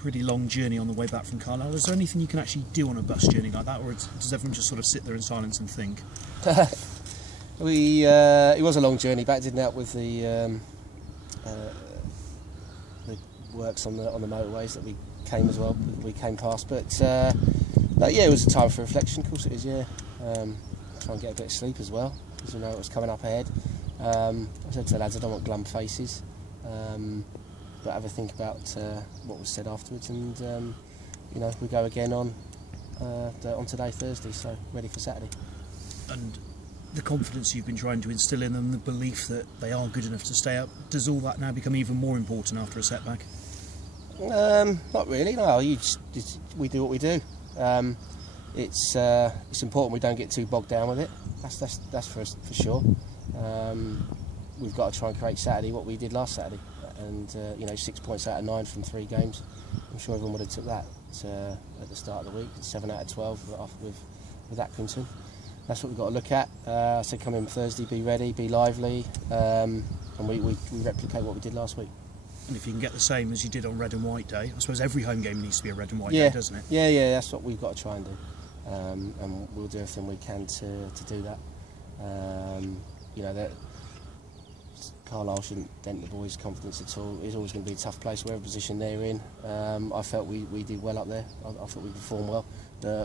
pretty long journey on the way back from Carlisle. Is there anything you can actually do on a bus journey like that, or does everyone just sort of sit there in silence and think? It was a long journey back. Didn't help with the works on the motorways that we came past. But yeah, it was a time for reflection. Of course it is. Yeah, try and get a bit of sleep as well, because we know it was coming up ahead. I said to the lads, I don't want glum faces, but have a think about what was said afterwards, and you know, we go again on today, Thursday, so ready for Saturday. And the confidence you've been trying to instil in them, the belief that they are good enough to stay up, does all that now become even more important after a setback? Not really. No, we do what we do. It's important we don't get too bogged down with it. That's for sure. We've got to try and create Saturday what we did last Saturday, and you know, 6 points out of 9 from 3 games. I'm sure everyone would have took that at the start of the week. 7 out of 12 off with Accrington. That's what we've got to look at. I said come in Thursday, be ready, be lively, and we replicate what we did last week. And if you can get the same as you did on Red and White Day, I suppose every home game needs to be a Red and White Day, doesn't it? Yeah, that's what we've got to try and do, and we'll do everything we can to do that. You know, that Carlisle shouldn't dent the boys' confidence at all. It's always going to be a tough place, whatever position they're in. I felt we did well up there. I thought we performed well.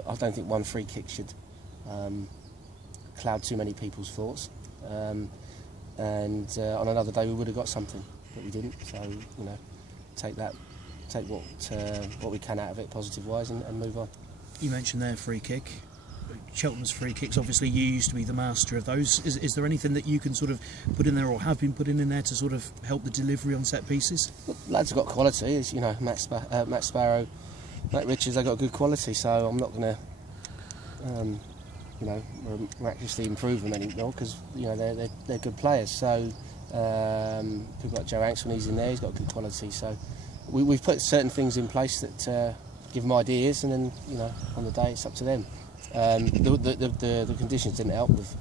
I don't think one free kick should cloud too many people's thoughts. And on another day we would have got something, but we didn't. So you know, take what we can out of it, positive wise, and move on. You mentioned their free kick. Cheltenham's free kicks, obviously you used to be the master of those. Is there anything that you can sort of put in there, or have been putting in there, to sort of help the delivery on set pieces? Well, lads have got quality, as you know, Matt Sparrow, Matt Richards, they've got good quality, so I'm not going to you know, miraculously improve them anymore, because you know they're good players. So people like Joe Hanks, when he's in there, he's got good quality. So we've put certain things in place that give them ideas, and then you know, on the day it's up to them. The conditions didn't help with,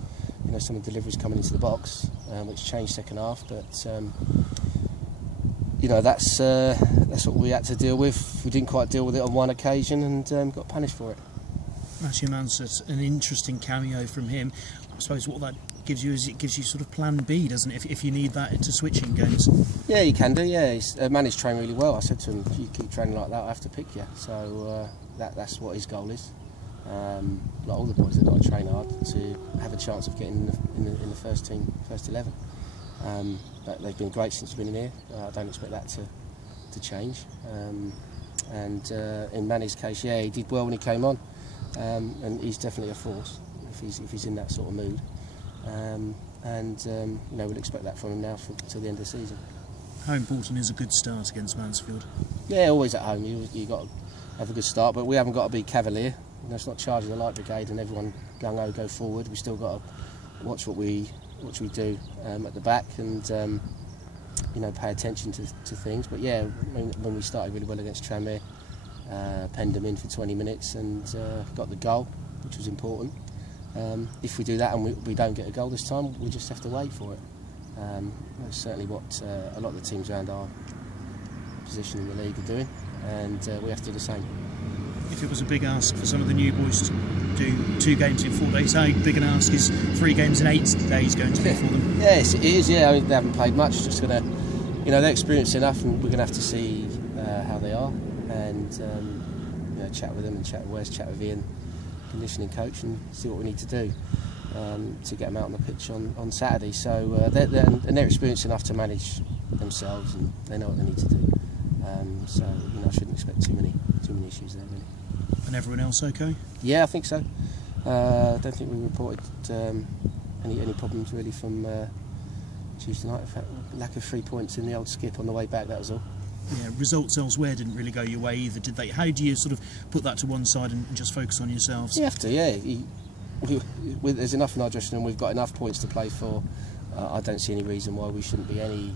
you know, some of the deliveries coming into the box, which changed second half. But you know, that's what we had to deal with. We didn't quite deal with it on one occasion, and got punished for it. Matthew Mansfield, an interesting cameo from him. I suppose what that gives you is it gives you sort of plan B, doesn't it, if you need that into switching games? Yeah, you can do, yeah. He's managed to train really well. I said to him, if you keep training like that, I have to pick you. So that's what his goal is. Like all the boys, they've got to train hard to have a chance of getting in the first team, first 11. But they've been great since we've been in here. I don't expect that to change. And in Manny's case, yeah, he did well when he came on. And he's definitely a force if he's in that sort of mood, you know, we'll expect that from him now till the end of the season. How important is a good start against Mansfield? Yeah, always at home you got to have a good start, but we haven't got to be cavalier. You know, it's not charging the light brigade and everyone gung-ho go forward. We still got to watch what we do at the back, and you know, pay attention to things. But yeah, when we started really well against Tranmere, penned them in for 20 minutes and got the goal, which was important. If we do that and we don't get a goal this time, we just have to wait for it. That's certainly what a lot of the teams around our position in the league are doing, and we have to do the same. If it was a big ask for some of the new boys to do 2 games in 4 days, how big an ask is 3 games in 8 days going to be for them? Yes, it is. Yeah, I mean, they haven't played much. Just gonna, you know, they're experienced enough, and we're gonna have to see how they are, and you know, chat with them and chat with Ian, conditioning coach, and see what we need to do to get them out on the pitch on Saturday. So they're experienced enough to manage themselves, and they know what they need to do. So you know, I shouldn't expect too many issues there, really. And everyone else okay? Yeah, I think so. I don't think we reported any problems really from Tuesday night. In fact, lack of 3 points in the old skip on the way back, that was all. Yeah, results elsewhere didn't really go your way either, did they? How do you sort of put that to one side and just focus on yourselves? You have to, yeah. There's enough in our dressing room, we've got enough points to play for. I don't see any reason why we shouldn't be any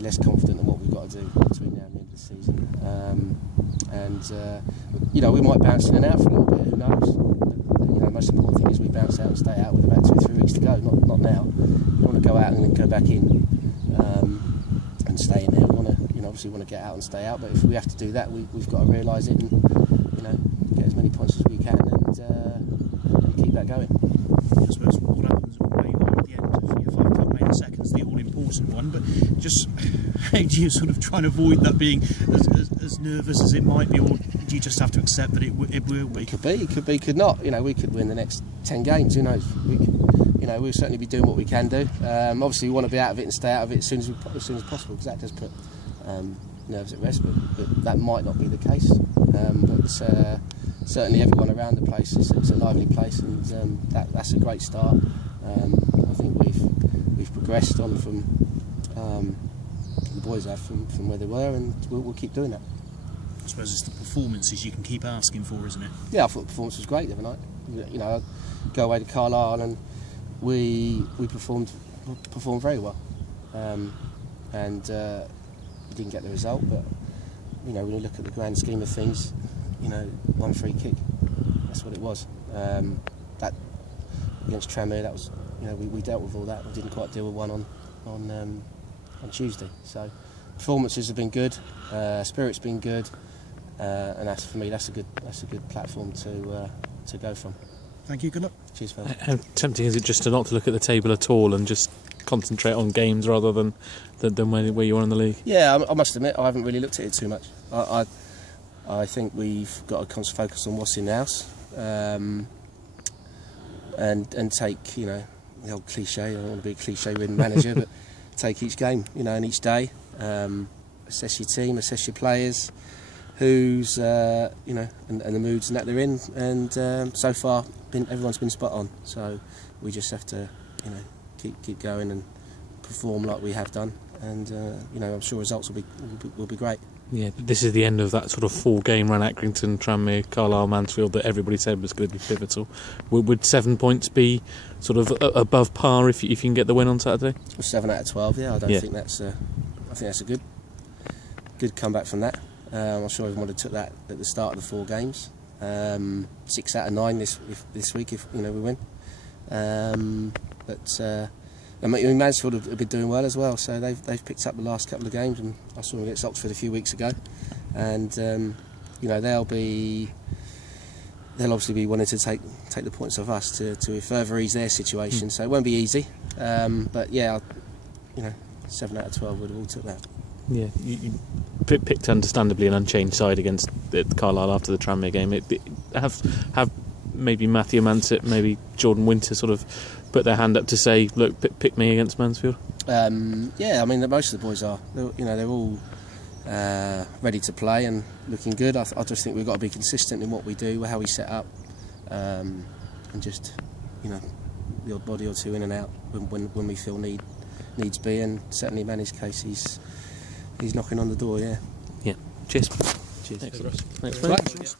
less confident than what we've got to do between now and the end of the season. You know, we might bounce in and out for a little bit, who knows? You know, the most important thing is we bounce out and stay out with about 2 or 3 weeks to go, not now. We want to go out and then go back in and stay in there. We want to obviously want to get out and stay out, but if we have to do that, we've got to realise it and, get as many points as we can and keep that going. I suppose what happens where you are at the end of your 5 Cup main second's the all-important one, but just how do you sort of try and avoid that being as nervous as it might be, or do you just have to accept that it will be? It could be, could not. We could win the next 10 games. Who knows? We'll certainly be doing what we can do. Obviously, we want to be out of it and stay out of it as soon as possible, because that does put nerves at rest. But that might not be the case. But certainly, everyone around the place, it's a lively place, and that's a great start. I think we've progressed on from the boys have from where they were, and we'll keep doing that. I suppose it's the performances you can keep asking for, isn't it? Yeah, I thought the performance was great the other night. I go away to Carlisle and we performed very well, and we didn't get the result. But when you look at the grand scheme of things, one free kick, that's what it was. That against Tranmere, that was we dealt with all that. We didn't quite deal with one on Tuesday. So performances have been good, spirit's been good. And for me, that's a good platform to go from. Thank you. Good luck. Cheers, Phil. How tempting is it just to not to look at the table at all and just concentrate on games rather than where you are in the league? Yeah, I must admit I haven't really looked at it too much. I think we've got to focus on what's in the house, and take the old cliche. I don't want to be a cliche-ridden manager, but take each game, and each day. Assess your team, assess your players. Who's and the moods and that they're in, and so far everyone's been spot on. So we just have to keep going and perform like we have done, and I'm sure results will be great. Yeah, this is the end of that sort of 4-game run: Accrington, Tranmere, Carlisle, Mansfield, that everybody said was going to be pivotal. Would 7 points be sort of above par if you can get the win on Saturday? 7 out of 12. Yeah, I think that's a good comeback from that. I'm sure everyone would have took that at the start of the 4 games. 6 out of 9 this week if we win. Mansfield have been doing well as well, so they've picked up the last couple of games, and I saw them against Oxford a few weeks ago, and they'll obviously be wanting to take the points off us to further ease their situation. So it won't be easy, but yeah, 7 out of 12 would have all took that. Yeah, you picked understandably an unchanged side against Carlisle after the Tranmere game. Have maybe Matthew Mansett, maybe Jordan Winter sort of put their hand up to say, look, pick me against Mansfield? Yeah, most of the boys are. They're all ready to play and looking good. I just think we've got to be consistent in what we do, how we set up, and just the odd body or two in and out when we feel needs be, and certainly in his case he's knocking on the door. Yeah. Cheers. Cheers. Thanks, Russ. Thanks, mate.